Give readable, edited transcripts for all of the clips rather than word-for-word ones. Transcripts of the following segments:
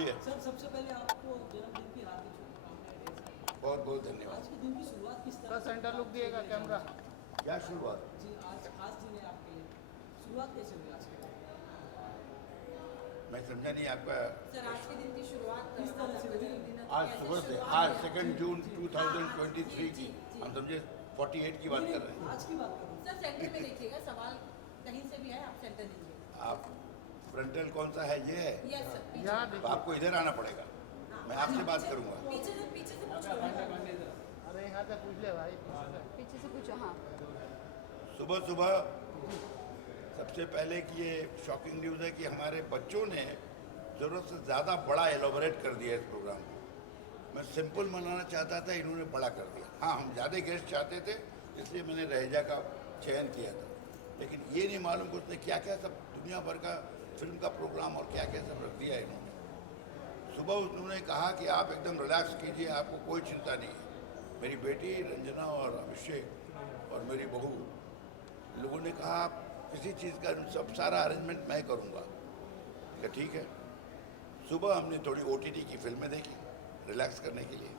बोलिए। सर, सबसे पहले आपको जन्मदिन की हार्दिक शुभकामनाएं। बहुत बहुत धन्यवाद। आज के दिन की शुरुआत किस तरह सर, सेंटर लुक दिएगा कैमरा। क्या शुरुआत? जी, आज खास दिन है आपके लिए, शुरुआत कैसे हुई आज के दिन? मैं समझा नहीं आपका। सर, आज के दिन की शुरुआत किस तरह से हुई? आज सुबह से, आज 2 जून 2023 की, हम समझे 48 की बात कर रहे हैं। आज की बात करूँ सर, सेंटर में देखिएगा, सवाल कहीं से भी है, आप सेंटर लीजिए। आप फ्रंटल कौन सा है? ये है। यस सर, पीछे यहाँ तो देखिए। आपको इधर आना पड़ेगा, मैं आपसे बात करूंगा। पीछे से पूछ लो। अरे यहाँ से पूछ ले भाई। पीछे से पूछो। हाँ, सुबह सुबह सबसे पहले कि ये शॉकिंग न्यूज़ है कि हमारे बच्चों ने ज़रूरत से ज़्यादा बड़ा एलोबरेट कर दिया इस प्रोग्राम को। मैं सिंपल मनाना चाहता था, इन्होंने बड़ा कर दिया। हाँ, हम ज़्यादा गेस्ट चाहते थे, इसलिए मैंने रहेजा का चयन किया था, लेकिन ये नहीं मालूम कि उसने क्या क्या सब दुनिया भर का फिल्म का प्रोग्राम और क्या क्या सब रख दिया है इन्होंने। सुबह उन्होंने कहा कि आप एकदम रिलैक्स कीजिए, आपको कोई चिंता नहीं है। मेरी बेटी रंजना और अभिषेक और मेरी बहू लोगों ने कहा आप किसी चीज़ का सब सारा अरेंजमेंट मैं करूँगा। क्या ठीक है। सुबह हमने थोड़ी OTT की फिल्में देखी रिलैक्स करने के लिए,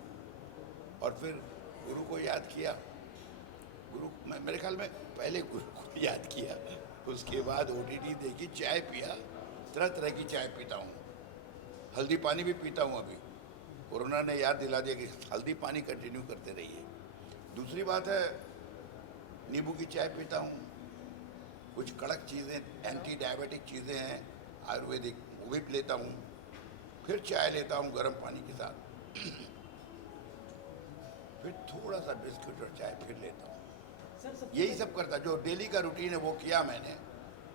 और फिर गुरु को याद किया। गुरु मेरे ख्याल में पहले गुरु को याद किया, उसके बाद OTT देखी, चाय पिया। तरह तरह की चाय पीता हूँ, हल्दी पानी भी पीता हूँ। अभी कोरोना ने याद दिला दिया कि हल्दी पानी कंटिन्यू करते रहिए। दूसरी बात है, नींबू की चाय पीता हूँ। कुछ कड़क चीज़ें, एंटी डायबिटिक चीज़ें हैं आयुर्वेदिक, वो भी लेता हूँ। फिर चाय लेता हूँ गर्म पानी के साथ, फिर थोड़ा सा बिस्किट और चाय फिर लेता हूँ। सर, सबसे यही सब करता, जो डेली का रूटीन है वो किया मैंने।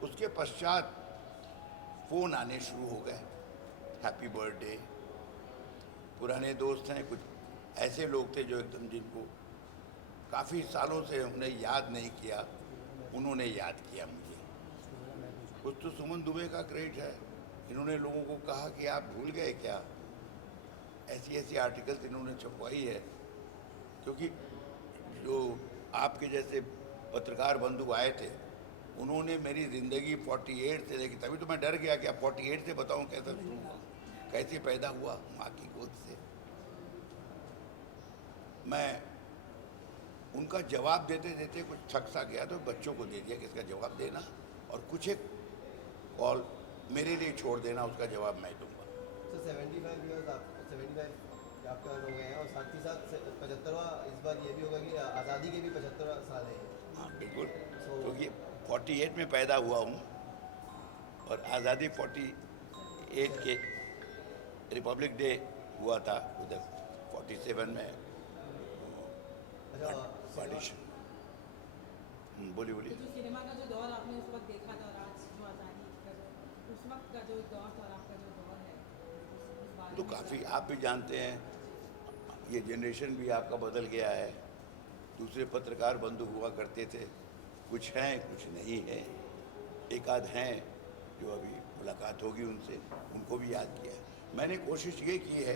उसके पश्चात फ़ोन आने शुरू हो गए, हैप्पी बर्थडे। पुराने दोस्त हैं, कुछ ऐसे लोग थे जो एकदम जिनको काफ़ी सालों से हमने याद नहीं किया, उन्होंने याद किया मुझे। कुछ तो सुमन दुबे का क्रेडिट है, इन्होंने लोगों को कहा कि आप भूल गए क्या। ऐसी ऐसी आर्टिकल्स इन्होंने छपवाई है, क्योंकि जो आपके जैसे पत्रकार बंधु आए थे, उन्होंने मेरी ज़िंदगी 48 से लेकर, तभी तो मैं डर गया कि अब 48 से बताऊं कैसा शुरू हुआ, कैसे पैदा हुआ माँ की गोद से। मैं उनका जवाब देते देते कुछ थक सा गया, तो बच्चों को दे दिया कि इसका जवाब देना, और कुछ एक कॉल मेरे लिए छोड़ देना, उसका जवाब मैं दूंगा। सर 75 ईयर्स आप 75 आपके हो गए हैं, और साथ ही साथ 75वां इस बार ये भी होगा कि आज़ादी के भी 75वां साल है। हाँ बिल्कुल, क्योंकि 48 में पैदा हुआ हूँ, और आज़ादी 48 के रिपब्लिक डे हुआ था उधर 47 में अच्छा, पार्टीशन। बोलिए बोलिए। जो सिनेमा का जो दौर आपने उस वक्त देखा था और आज जो आज़ादी का जो उस वक्त का जो दौर था और आपका जो दौर है, उस बारे तो में काफ़ी आप भी जानते हैं, ये जनरेशन भी आपका बदल गया है। दूसरे पत्रकार बंधु हुआ करते थे, कुछ हैं कुछ नहीं है। एक आध हैं जो अभी मुलाकात होगी उनसे, उनको भी याद किया है। मैंने कोशिश ये की है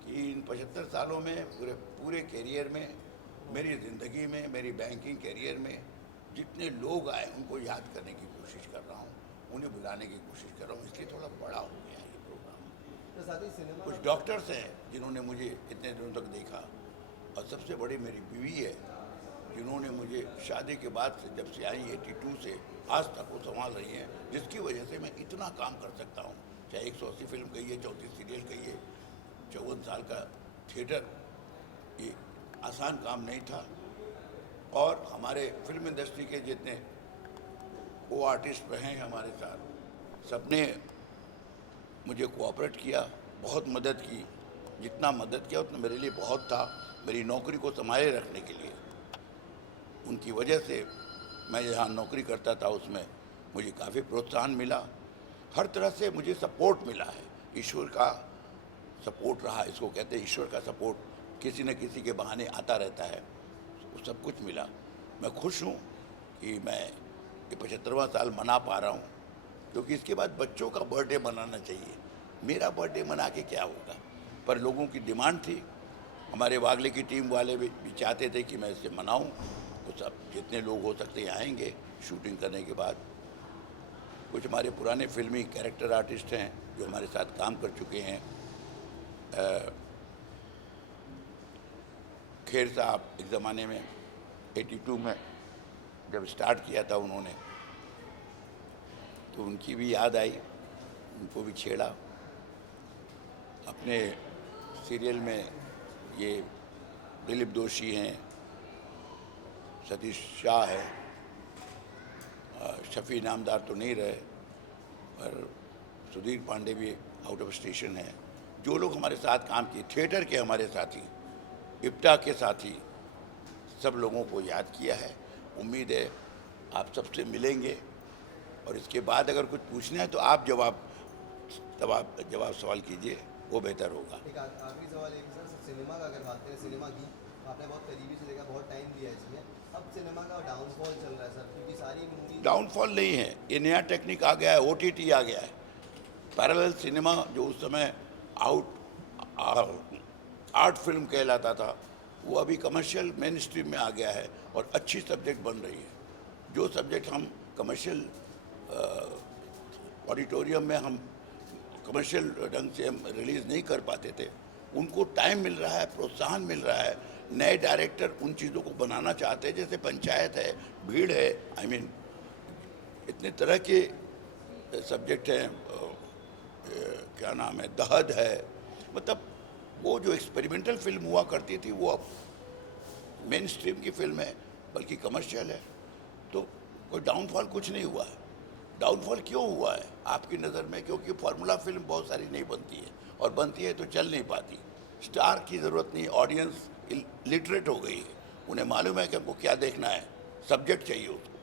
कि इन 75 सालों में पूरे कैरियर में, मेरी ज़िंदगी में, मेरी बैंकिंग कैरियर में जितने लोग आए उनको याद करने की कोशिश कर रहा हूँ, उन्हें बुलाने की कोशिश कर रहा हूँ। इसलिए थोड़ा बड़ा हो गया है ये प्रोग्राम। तो साथ ही सिनेमा कुछ डॉक्टर्स हैं जिन्होंने मुझे इतने दिनों तक देखा, और सबसे बड़ी मेरी बीवी है जिन्होंने मुझे शादी के बाद से, जब से आई 82 से आज तक वो संभाल रही हैं, जिसकी वजह से मैं इतना काम कर सकता हूँ। चाहे 180 फिल्म कहिए, 34 सीरियल कहिए, 54 साल का थिएटर, ये आसान काम नहीं था। और हमारे फिल्म इंडस्ट्री के जितने वो आर्टिस्ट रहे हैं हमारे साथ, सबने मुझे कोऑपरेट किया, बहुत मदद की। जितना मदद किया उतना मेरे लिए बहुत था, मेरी नौकरी को संभाले रखने के लिए। उनकी वजह से मैं जहाँ नौकरी करता था उसमें मुझे काफ़ी प्रोत्साहन मिला, हर तरह से मुझे सपोर्ट मिला है। ईश्वर का सपोर्ट रहा, इसको कहते हैं ईश्वर का सपोर्ट, किसी न किसी के बहाने आता रहता है, वो सब कुछ मिला। मैं खुश हूँ कि मैं ये 75वां साल मना पा रहा हूँ, क्योंकि इसके बाद बच्चों का बर्थडे मनाना चाहिए। मेरा बर्थडे मना के क्या होगा, पर लोगों की डिमांड थी, हमारे वागले की टीम वाले भी चाहते थे कि मैं इसे मनाऊं। तो सब जितने लोग हो सकते हैं आएंगे शूटिंग करने के बाद। कुछ हमारे पुराने फिल्मी कैरेक्टर आर्टिस्ट हैं जो हमारे साथ काम कर चुके हैं। खेर साहब एक ज़माने में 82 में जब स्टार्ट किया था उन्होंने, तो उनकी भी याद आई, उनको भी छेड़ा। अपने सीरियल में ये दिलीप दोषी हैं, सतीश शाह है, शफी नामदार तो नहीं रहे, पर सुधीर पांडे भी आउट ऑफ स्टेशन है। जो लोग हमारे साथ काम किए, थिएटर के हमारे साथी, इप्टा के साथी, सब लोगों को याद किया है। उम्मीद है आप सबसे मिलेंगे और इसके बाद अगर कुछ पूछना है तो आप जवाब सवाल कीजिए, वो बेहतर होगा। एक आखिरी सवाल है कि सर सिनेमा का अगर बात करें, सिनेमा की आपने बहुत करीबी से देखा, बहुत टाइम दिया इसमें, अब सिनेमा का डाउनफॉल चल रहा है सर, क्योंकि सारी मूवी डाउनफॉल नहीं है, ये नया टेक्निक आ गया है, OTT आ गया है। पैरेलल सिनेमा जो उस समय आर्ट फिल्म कहलाता था, वो अभी कमर्शियल मेन स्ट्रीम में आ गया है और अच्छी सब्जेक्ट बन रही है। जो सब्जेक्ट हम कमर्शियल ऑडिटोरियम में हम कमर्शियल ढंग से हम रिलीज़ नहीं कर पाते थे, उनको टाइम मिल रहा है, प्रोत्साहन मिल रहा है। नए डायरेक्टर उन चीज़ों को बनाना चाहते हैं, जैसे पंचायत है, भीड़ है, इतने तरह के सब्जेक्ट हैं, क्या नाम है, दहद है। मतलब वो जो एक्सपेरिमेंटल फिल्म हुआ करती थी वो अब मेन स्ट्रीम की फिल्म है, बल्कि कमर्शियल है। तो कोई डाउनफॉल कुछ नहीं हुआ है। डाउनफॉल क्यों हुआ है आपकी नज़र में? क्योंकि फार्मूला फिल्म बहुत सारी नहीं बनती है, और बनती है तो चल नहीं पाती। स्टार की ज़रूरत नहीं, ऑडियंस लिटरेट हो गई है, उन्हें मालूम है कि हमको क्या देखना है, सब्जेक्ट चाहिए उसको,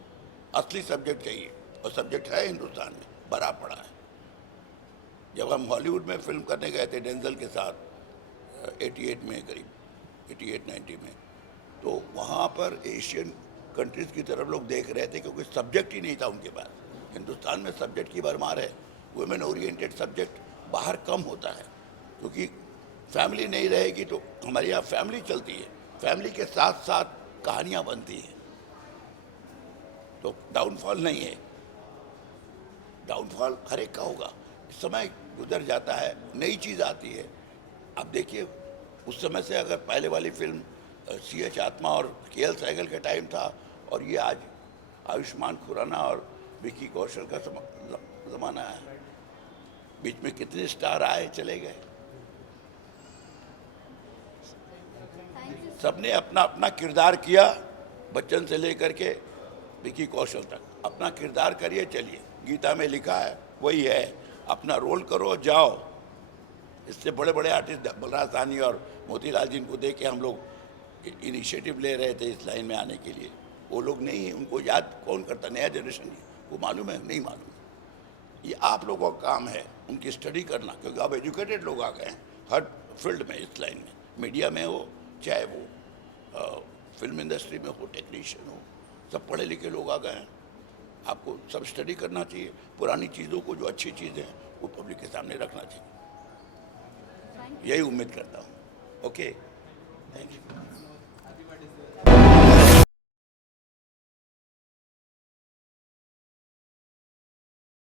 असली सब्जेक्ट चाहिए, और सब्जेक्ट है हिंदुस्तान में, भरा पड़ा है। जब हम हॉलीवुड में फिल्म करने गए थे डेंजल के साथ 88 में, करीब 88-90 में, तो वहाँ पर एशियन कंट्रीज़ की तरफ लोग देख रहे थे, क्योंकि सब्जेक्ट ही नहीं था उनके पास। हिंदुस्तान में सब्जेक्ट की भरमार है, वुमेन ओरिएंटेड सब्जेक्ट बाहर कम होता है, क्योंकि फैमिली नहीं रहेगी तो हमारे यहाँ फैमिली चलती है, फैमिली के साथ साथ कहानियाँ बनती हैं। तो डाउनफॉल नहीं है, डाउनफॉल हर एक का होगा, समय गुजर जाता है, नई चीज़ आती है। अब देखिए, उस समय से अगर पहले वाली फिल्म CH आत्मा और KL सहगल का टाइम था, और ये आज आयुष्मान खुराना और विकी कौशल का ज़माना है। बीच में कितने स्टार आए चले गए, सबने अपना अपना किरदार किया, बच्चन से लेकर के विकी कौशल तक अपना किरदार करिए, चलिए। गीता में लिखा है वही है, अपना रोल करो, जाओ। इससे बड़े बड़े आर्टिस्ट बलराज साहनी और मोतीलाल जी को देख के हम लोग इनिशिएटिव ले रहे थे इस लाइन में आने के लिए। वो लोग नहीं, उनको याद कौन करता, नया जनरेशन को मालूम है, नहीं मालूम। ये आप लोगों का काम है उनकी स्टडी करना, क्योंकि अब एजुकेटेड लोग आ गए हैं हर फील्ड में, इस लाइन में, मीडिया में हो, चाहे वो फिल्म इंडस्ट्री में हो, टेक्नीशियन हो, सब पढ़े लिखे लोग आ गए हैं। आपको सब स्टडी करना चाहिए, पुरानी चीज़ों को, जो अच्छी चीज़ें हैं वो पब्लिक के सामने रखना चाहिए, यही उम्मीद करता हूँ। Okay, thank you.